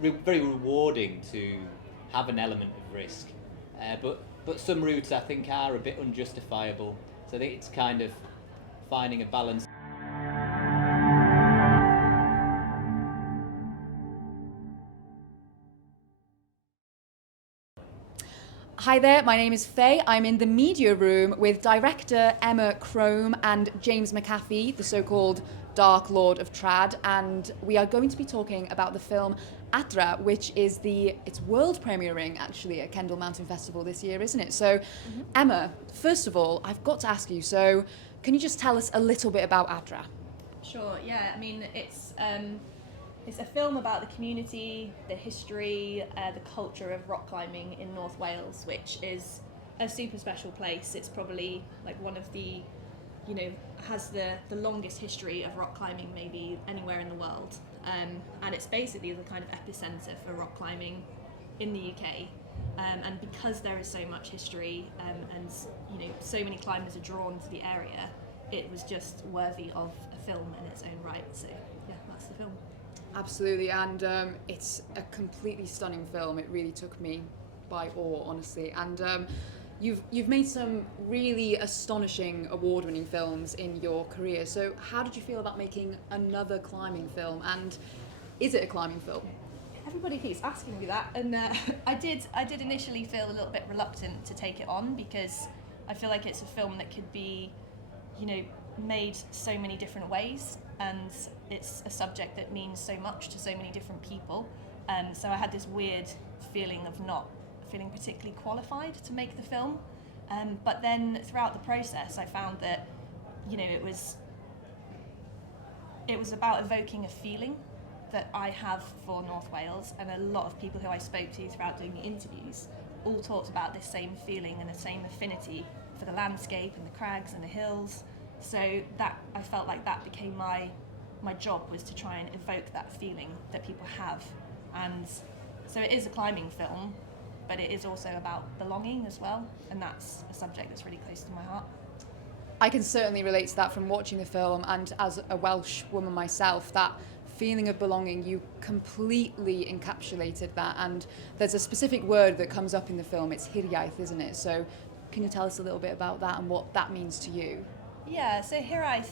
very rewarding to have an element of risk. But some routes I think are a bit unjustifiable. So I think it's kind of finding a balance. Hi there, my name is Faye. I'm in the media room with director Emma Crome and James McHaffie, the so-called Dark Lord of Trad, and we are going to be talking about the film Adra, which is it's world premiering actually at Kendal Mountain Festival this year, isn't it? So, Emma, first of all, I've got to ask you, so can you just tell us a little bit about Adra? Sure, yeah. I mean, it's a film about the community, the history, the culture of rock climbing in North Wales, which is a super special place. It's probably like one of the, has the longest history of rock climbing maybe anywhere in the world. And it's basically the kind of epicenter for rock climbing in the UK. And because there is so much history and so many climbers are drawn to the area, it was just worthy of a film in its own right. So yeah, that's the film. Absolutely, and it's a completely stunning film. It really took me by awe, honestly. And you've made some really astonishing award-winning films in your career. So how did you feel about making another climbing film? And is it a climbing film? Everybody keeps asking me that, and I did initially feel a little bit reluctant to take it on because I feel like it's a film that could be, made so many different ways, and it's a subject that means so much to so many different people. So I had this weird feeling of not feeling particularly qualified to make the film. But then throughout the process, I found that, it was about evoking a feeling that I have for North Wales, and a lot of people who I spoke to throughout doing the interviews all talked about this same feeling and the same affinity for the landscape and the crags and the hills. So that I felt like that became my job, was to try and evoke that feeling that people have. And so it is a climbing film, but it is also about belonging as well, and that's a subject that's really close to my heart. I can certainly relate to that from watching the film, and as a Welsh woman myself, that feeling of belonging, you completely encapsulated that. And there's a specific word that comes up in the film, it's hiraeth, isn't it? So can you tell us a little bit about that and what that means to you? Yeah, so hiraeth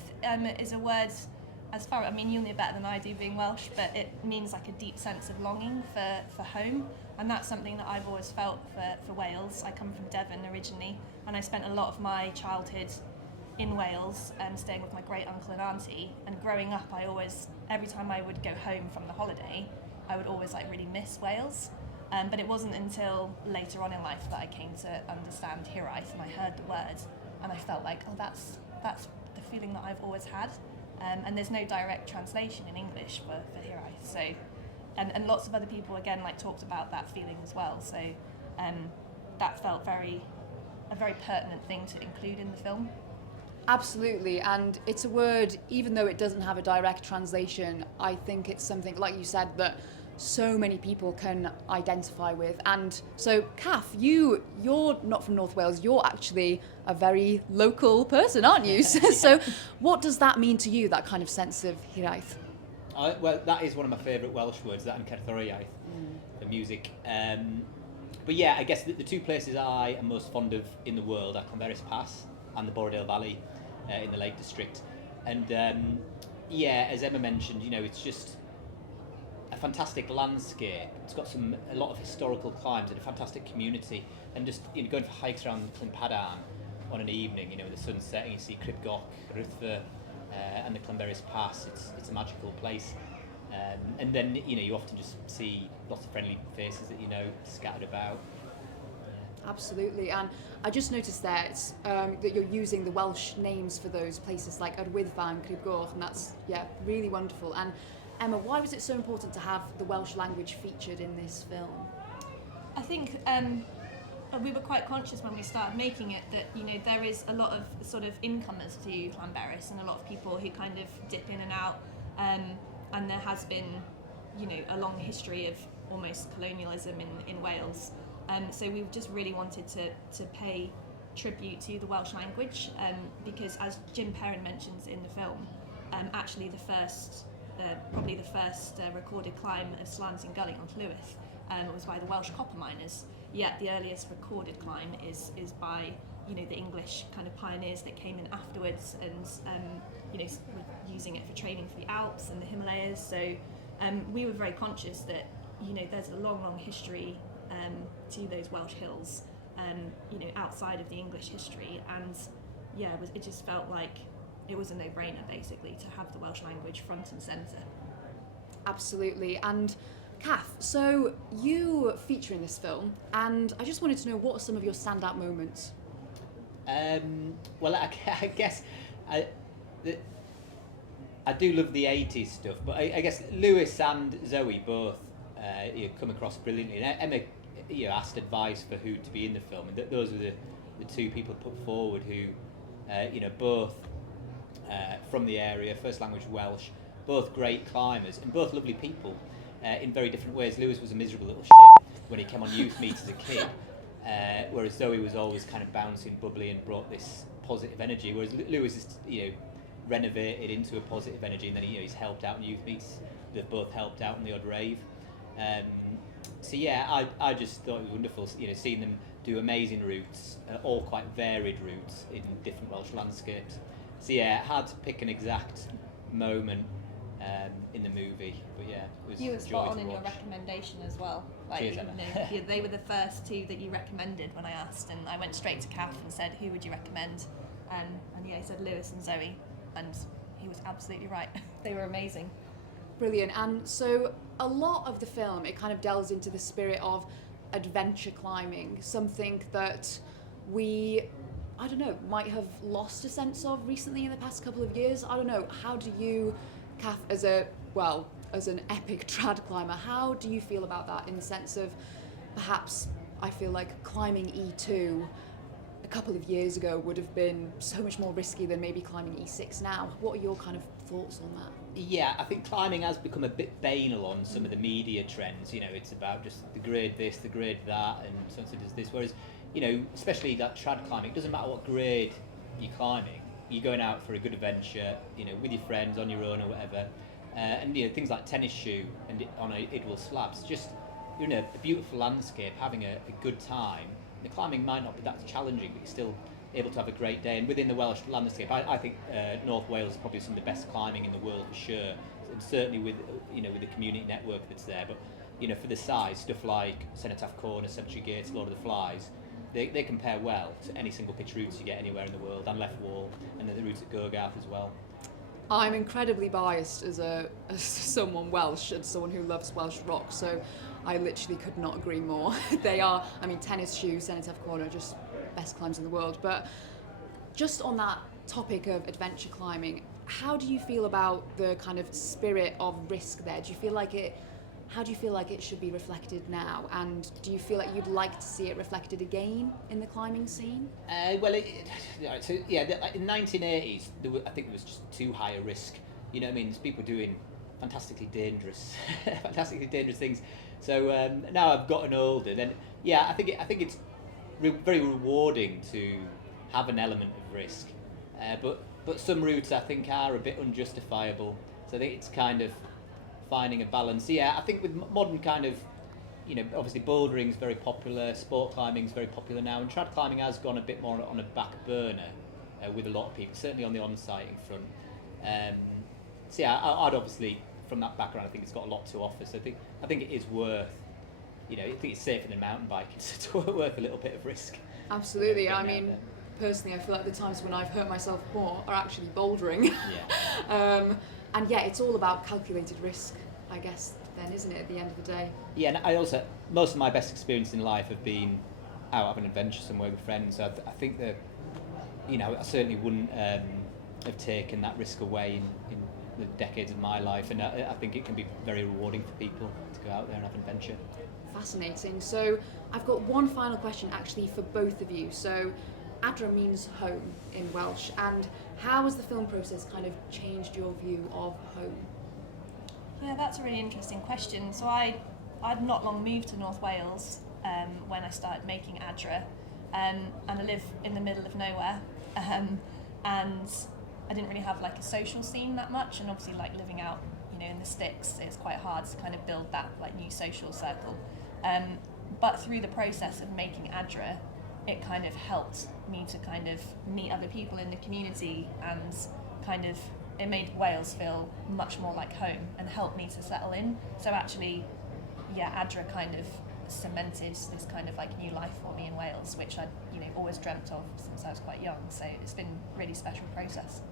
is a word, you'll know better than I do being Welsh, but it means like a deep sense of longing for home, and that's something that I've always felt for Wales. I come from Devon originally, and I spent a lot of my childhood in Wales, staying with my great uncle and auntie, and growing up every time I would go home from the holiday, I would always really miss Wales. But it wasn't until later on in life that I came to understand hiraeth, and I heard the word, and I felt like, oh, that's the feeling that I've always had. And there's no direct translation in English for hiraeth. So, and lots of other people again talked about that feeling as well. So that felt a very pertinent thing to include in the film. Absolutely, and it's a word, even though it doesn't have a direct translation, I think it's something, like you said, that so many people can identify with. And so, Kath, you're not from North Wales, you're actually a very local person, aren't you? So what does that mean to you, that kind of sense of hiraeth? Well, that is one of my favourite Welsh words, that and cerddoriaeth, the music. But yeah, I guess the two places I am most fond of in the world are Llanberis Pass and the Borrowdale Valley in the Lake District. And as Emma mentioned, it's just a fantastic landscape. It's got a lot of historical climbs and a fantastic community. And just going for hikes around Llanpadarn on an evening, the sun's setting, you see Cribgoch, Ruthfa, and the Llanberis Pass. It's a magical place. And then you often just see lots of friendly faces that scattered about. Absolutely, and I just noticed there that you're using the Welsh names for those places like Arwyddfa and Cribgoch, and that's really wonderful. And Emma, why was it so important to have the Welsh language featured in this film? I think we were quite conscious when we started making it that there is a lot of sort of incomers to Llanberis, and a lot of people who kind of dip in and out, and there has been a long history of almost colonialism in Wales. So we just really wanted to pay tribute to the Welsh language, because as Jim Perrin mentions in the film, actually the first probably the first recorded climb of Slans and Gully on Lewis. It was by the Welsh copper miners. Yet the earliest recorded climb is by the English kind of pioneers that came in afterwards, and were using it for training for the Alps and the Himalayas. So we were very conscious that there's a long history to those Welsh hills, outside of the English history, and it just felt like it was a no-brainer basically to have the Welsh language front and centre. Absolutely. And Kath, so you feature in this film, and I just wanted to know, what are some of your standout moments? Well, I guess I do love the 80s stuff, but I guess Lewis and Zoe both come across brilliantly. And Emma asked advice for who to be in the film, and those were the two people put forward who, both from the area, first language Welsh, both great climbers and both lovely people in very different ways. Lewis was a miserable little shit when he came on youth meet as a kid, whereas Zoe was always kind of bouncing, bubbly, and brought this positive energy. Whereas Lewis is, renovated into a positive energy, and then he's helped out in youth meets. They've both helped out in the odd rave. So yeah, I just thought it was wonderful, seeing them do amazing routes, all quite varied routes in different Welsh landscapes. So yeah, hard to pick an exact moment in the movie, but yeah, it was you were a joy spot on to in your watch. recommendation as well. Cheers, Emma. They were the first two that you recommended when I asked, and I went straight to Kath and said, who would you recommend? And he said Lewis and Zoe, and he was absolutely right. They were amazing. Brilliant. And so a lot of the film, it kind of delves into the spirit of adventure climbing, something that we, I don't know, might have lost a sense of recently in the past couple of years. I don't know, how do you, Kath, as an epic trad climber, how do you feel about that, in the sense of, perhaps I feel like climbing E2 a couple of years ago would have been so much more risky than maybe climbing E6 now. What are your kind of thoughts on that? Yeah, I think climbing has become a bit banal on some of the media trends. It's about just the grade this, the grade that, and so does this. Whereas, especially that trad climbing, it doesn't matter what grade you're climbing. You're going out for a good adventure, with your friends, on your own or whatever. And things like tennis shoe and on a Idwell slabs, just you're in a beautiful landscape, having a good time. The climbing might not be that challenging, but you're still able to have a great day. And within the Welsh landscape, I think North Wales is probably some of the best climbing in the world for sure. And certainly with with the community network that's there. But for the size, stuff like Cenotaph Corner, Cemetery Gates, Lord of the Flies, they compare well to any single pitch routes you get anywhere in the world, and Left Wall, and the routes at Gogarth as well. I'm incredibly biased as someone Welsh and someone who loves Welsh rock, so I literally could not agree more. They are, tennis shoe, Cenotaph Corner, just best climbs in the world. But just on that topic of adventure climbing, how do you feel about the kind of spirit of risk there? How do you feel like it should be reflected now? And do you feel like you'd like to see it reflected again in the climbing scene? In the 1980s, I think there was just too high a risk. There's people doing fantastically dangerous things. So now I've gotten older, then I think it's very rewarding to have an element of risk. But some routes I think are a bit unjustifiable. So I think it's kind of finding a balance. I think with modern kind of, obviously bouldering's very popular, sport climbing's very popular now, and trad climbing has gone a bit more on a back burner with a lot of people, certainly on the on-sighting front. I'd obviously, from that background, I think it's got a lot to offer. So I think it is worth, I think it's safer than mountain biking, so it's worth a little bit of risk. Absolutely. Personally, I feel like the times when I've hurt myself more are actually bouldering. Yeah. And it's all about calculated risk, I guess, then, isn't it, at the end of the day? Yeah, and I also, most of my best experiences in life have been out having an adventure somewhere with friends. So I think that, I certainly wouldn't have taken that risk away in the decades of my life, and I think it can be very rewarding for people to go out there and have an adventure. Fascinating. So I've got one final question actually for both of you. So Adra means home in Welsh, and how has the film process kind of changed your view of home? Yeah, that's a really interesting question. So I'd not long moved to North Wales when I started making Adra, and I live in the middle of nowhere, and I didn't really have like a social scene that much, and obviously like living out in the sticks, it's quite hard to kind of build that like new social circle. But through the process of making Adra, it kind of helped me to kind of meet other people in the community, and kind of it made Wales feel much more like home and helped me to settle in. So actually, Adra kind of cemented this kind of like new life for me in Wales, which I'd always dreamt of since I was quite young. So it's been a really special process.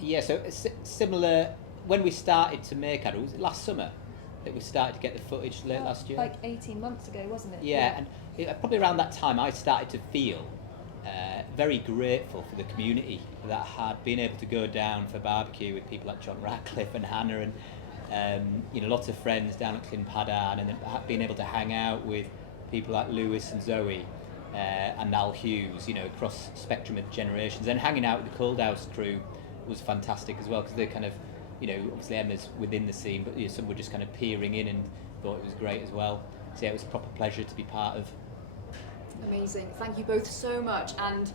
Yeah, so similar, when we started to make Adra, was it last summer that we started to get the footage late last year? Like 18 months ago, wasn't it? Yeah, and probably around that time I started to feel very grateful for the community that had been able to go down for barbecue with people like John Ratcliffe and Hannah, and lots of friends down at Clynpaddan, and then being able to hang out with people like Lewis and Zoe and Nal Hughes, across spectrum of generations. And hanging out with the Cold House crew was fantastic as well, because they're kind of, obviously Emma's within the scene, but some were just kind of peering in and thought it was great as well. So yeah, it was a proper pleasure to be part of. Amazing. Thank you both so much. And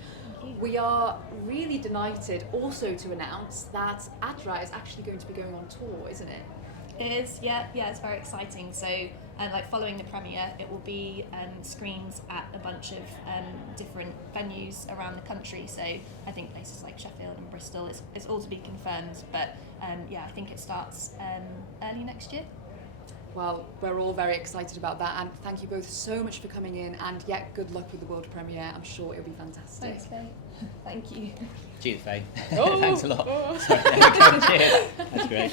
we are really delighted also to announce that Adra is actually going to be going on tour, isn't it? It is, yeah, it's very exciting. So, following the premiere, it will be screens at a bunch of different venues around the country. So, I think places like Sheffield and Bristol. It's all to be confirmed, but I think it starts early next year. Well, we're all very excited about that, and thank you both so much for coming in, and good luck with the world premiere. I'm sure it'll be fantastic. Thanks, Faye. Thank you. Cheers, Faye. Oh, Thanks a lot. oh. Sorry, there we go. Cheers. That's great.